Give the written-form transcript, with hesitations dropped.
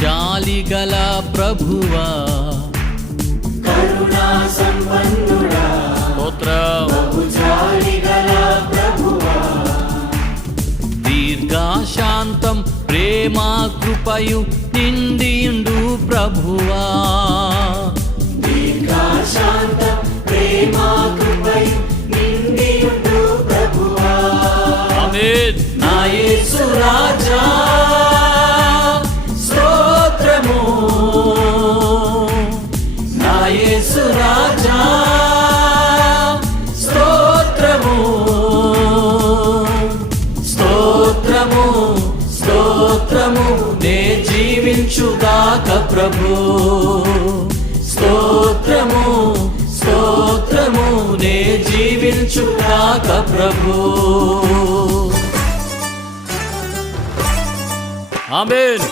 జాలిగల ప్రభువా, కరుణా సంపన్నుడా, స్తోత్రం. బహు జాలిగల ప్రభువా, దీర్ఘశాంతం ప్రేమ కృపయు నిండియుండు ప్రభువా, దీర్ఘశాంతం ప్రేమ కృపయు నిండియుండు ప్రభువా. ఆమేన్. నా యేసు రాజా స్తోత్రము, నా యేసు రాజా స్తోత్రము, స్తోత్రము, స్తోత్రము. నే జీవించుగాక ప్రభు, స్తోత్రము, స్తోత్రము. నే జీవించుగాక ప్రభు. ఆమేన్.